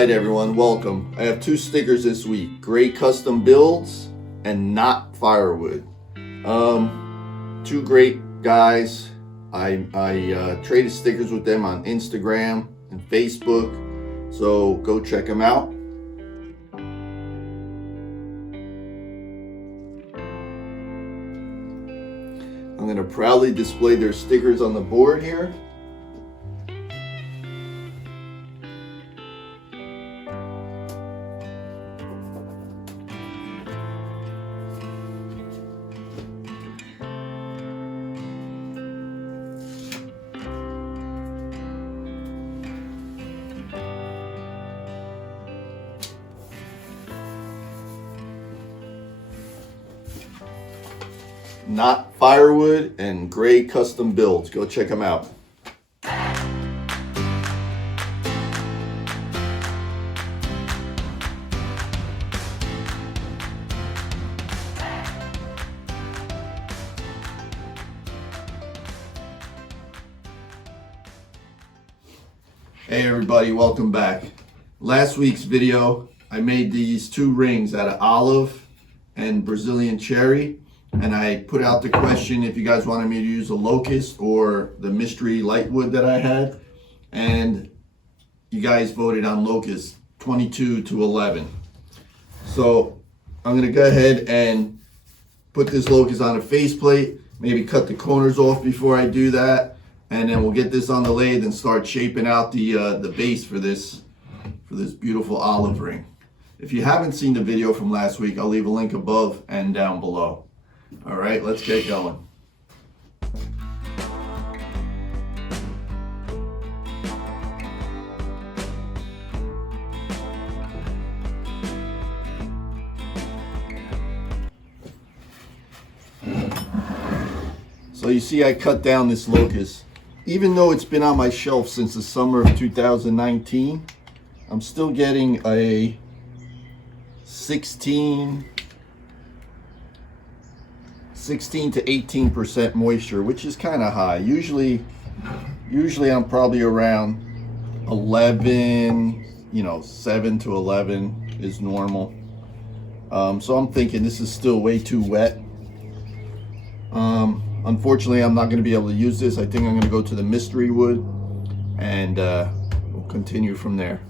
Alright everyone, welcome. I have two stickers this week, Gray Custom Builds and Not Firewood. Two great guys. I traded stickers with them on Instagram and Facebook, so go check them out. I'm going to proudly display their stickers on the board here. Not Firewood and Gray Custom Builds. Go check them out. Hey everybody, welcome back. Last week's video, I made these two rings out of olive and Brazilian cherry. And I put out the question if you guys wanted me to use a locust or the mystery lightwood that I had. And you guys voted on locust, 22-11. So I'm gonna go ahead and put this locust on a faceplate, maybe cut the corners off before I do that. And then we'll get this on the lathe and start shaping out the base for this beautiful olive ring. If you haven't seen the video from last week, I'll leave a link above and down below. All right, let's get going. So you see I cut down this locust. Even though it's been on my shelf since the summer of 2019, I'm still getting a 16 to 18% moisture, which is kind of high. Usually I'm probably around 11, 7 to 11 is normal. So I'm thinking this is still way too wet. Unfortunately, I'm not going to be able to use this. I think I'm going to go to the mystery wood and we'll continue from there.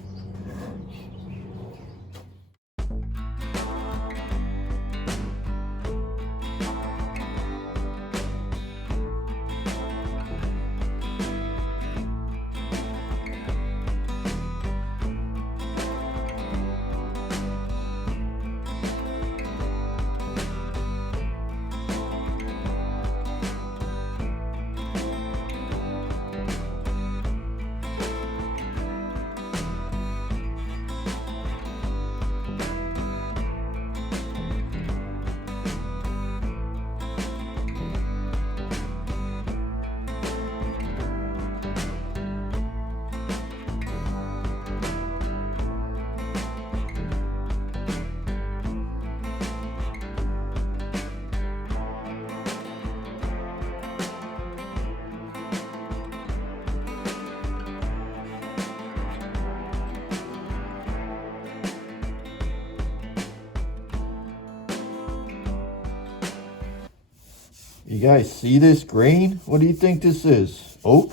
You guys see this grain? What do you think this is? Oak?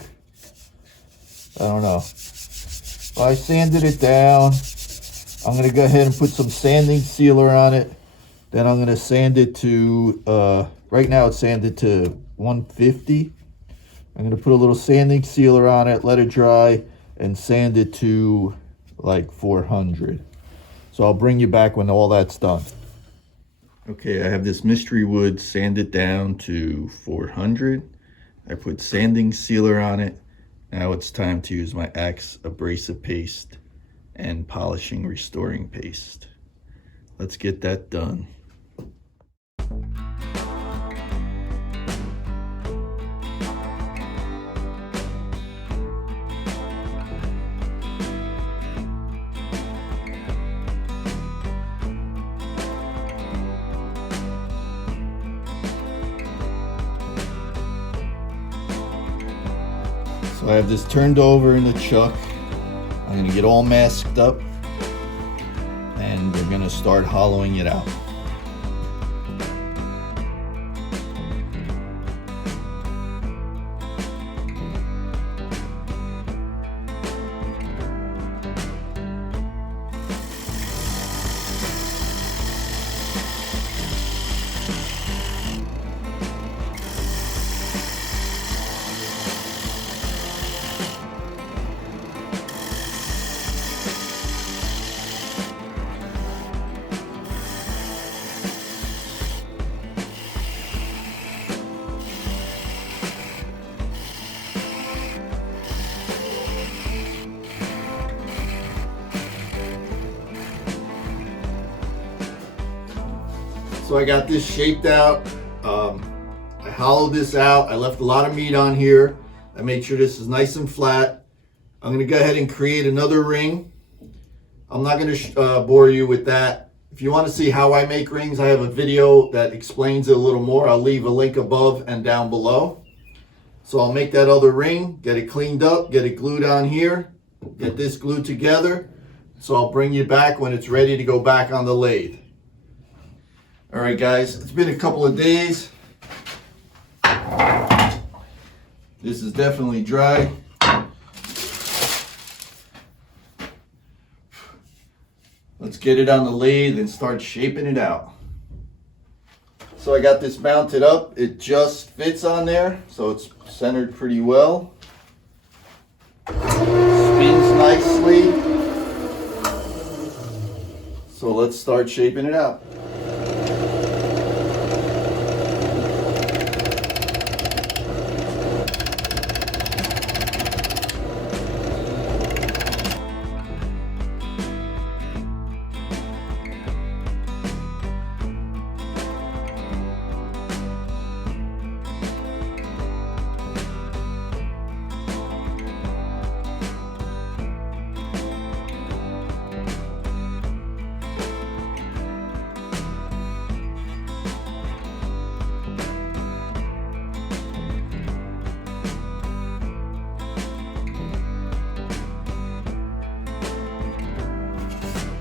I don't know. Well, I sanded it down. I'm going to go ahead and put some sanding sealer on it. Then I'm going to sand it to, right now it's sanded to 150. I'm going to put a little sanding sealer on it, let it dry, and sand it to like 400. So I'll bring you back when all that's done. Okay, I have this mystery wood sanded down to 400. I put sanding sealer on it. Now it's time to use my Axe abrasive paste and polishing restoring paste. Let's get that done. So I have this turned over in the chuck. I'm gonna get all masked up and we're gonna start hollowing it out. So I got this shaped out. I hollowed this out. I left a lot of meat on here. I made sure this is nice and flat. I'm gonna go ahead and create another ring. I'm not gonna bore you with that. If you wanna see how I make rings, I have a video that explains it a little more. I'll leave a link above and down below. So I'll make that other ring, get it cleaned up, get it glued on here, get this glued together. So I'll bring you back when it's ready to go back on the lathe. All right, guys, it's been a couple of days. This is definitely dry. Let's get it on the lathe and start shaping it out. So I got this mounted up. It just fits on there, so it's centered pretty well. Spins nicely. So let's start shaping it out.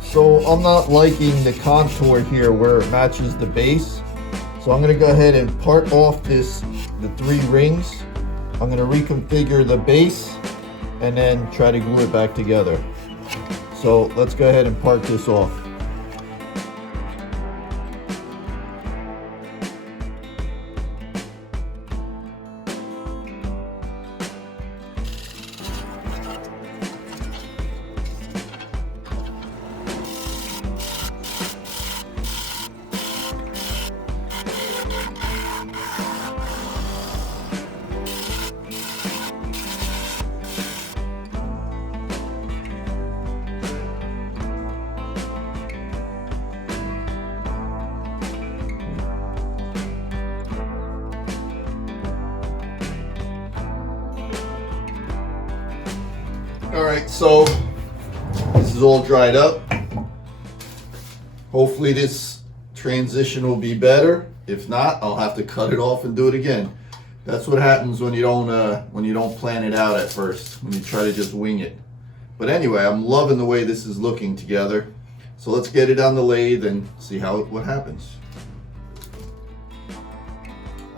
So I'm not liking the contour here where it matches the base. So I'm gonna go ahead and part off the 3 rings. I'm gonna reconfigure the base and then try to glue it back together. So let's go ahead and part this off. All right, so this is all dried up. Hopefully this transition will be better. If not, I'll have to cut it off and do it again. That's what happens when you don't plan it out at first, when you try to just wing it. But anyway, I'm loving the way this is looking together. So let's get it on the lathe and see what happens.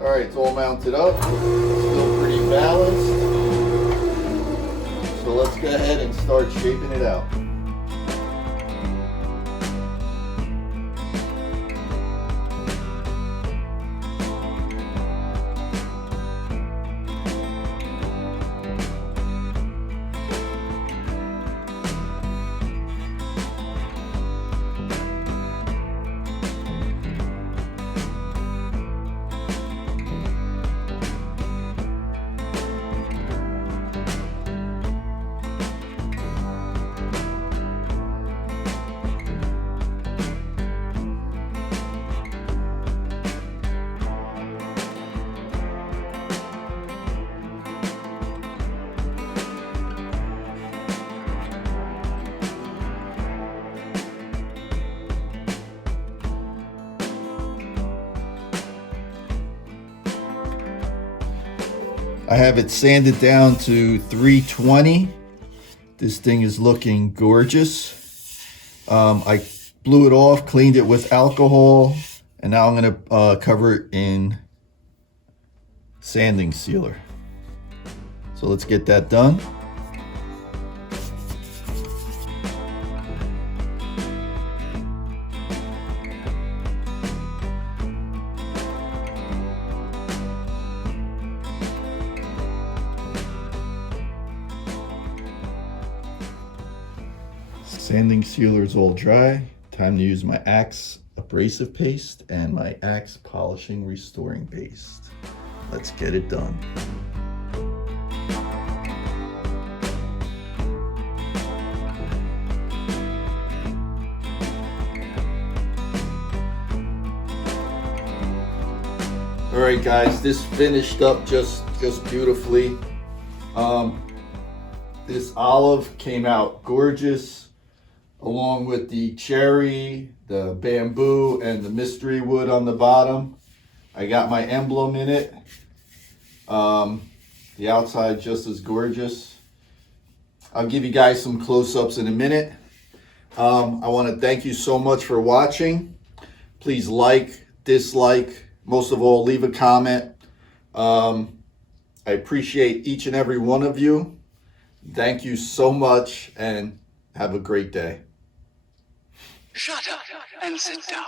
All right, it's all mounted up. Still pretty balanced. So let's go ahead and start shaping it out. I have it sanded down to 320. This thing is looking gorgeous. I blew it off, cleaned it with alcohol, and now I'm gonna cover it in sanding sealer. So let's get that done. Sanding sealer is all dry. Time to use my Axe abrasive paste and my Axe polishing restoring paste. Let's get it done. All right, guys, this finished up just beautifully. This olive came out gorgeous, along with the cherry, the bamboo, and the mystery wood on the bottom. I got my emblem in it. The outside just as gorgeous. I'll give you guys some close-ups in a minute. I want to thank you so much for watching. Please like, dislike, most of all, leave a comment. I appreciate each and every one of you. Thank you so much, and have a great day. Shut up and sit down.